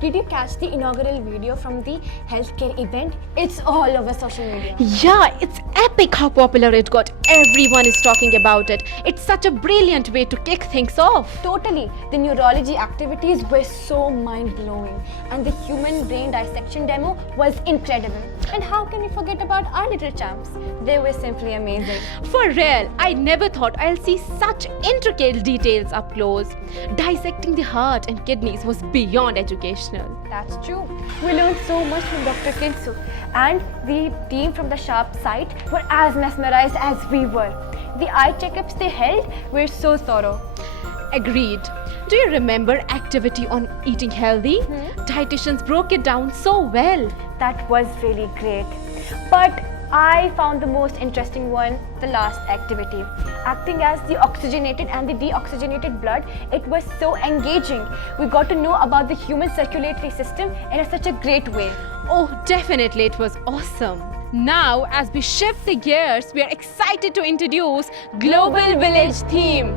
Did you catch the inaugural video from the healthcare event? It's all over social media. Yeah, it's epic how popular it got. Everyone is talking about it. It's such a brilliant way to kick things off. Totally. The neurology activities were so mind-blowing, and the human brain dissection demo was incredible. And how can we forget about our little champs? They were simply amazing. For real, I never thought I'll see such intricate details up close. Dissecting the heart and kidneys was beyond educational. That's true. We learned so much from Dr. Kinsu, and the team from the Sharp site were as mesmerized as we were. The eye checkups they held were so thorough. Agreed. Do you remember activity on eating healthy? Dietitians broke it down so well. That was really great. But I found the most interesting one, the last activity. Acting as the oxygenated and the deoxygenated blood, it was so engaging. We got to know about the human circulatory system in such a great way. Oh, definitely, it was awesome. Now, as we shift the gears, we are excited to introduce Global Village theme.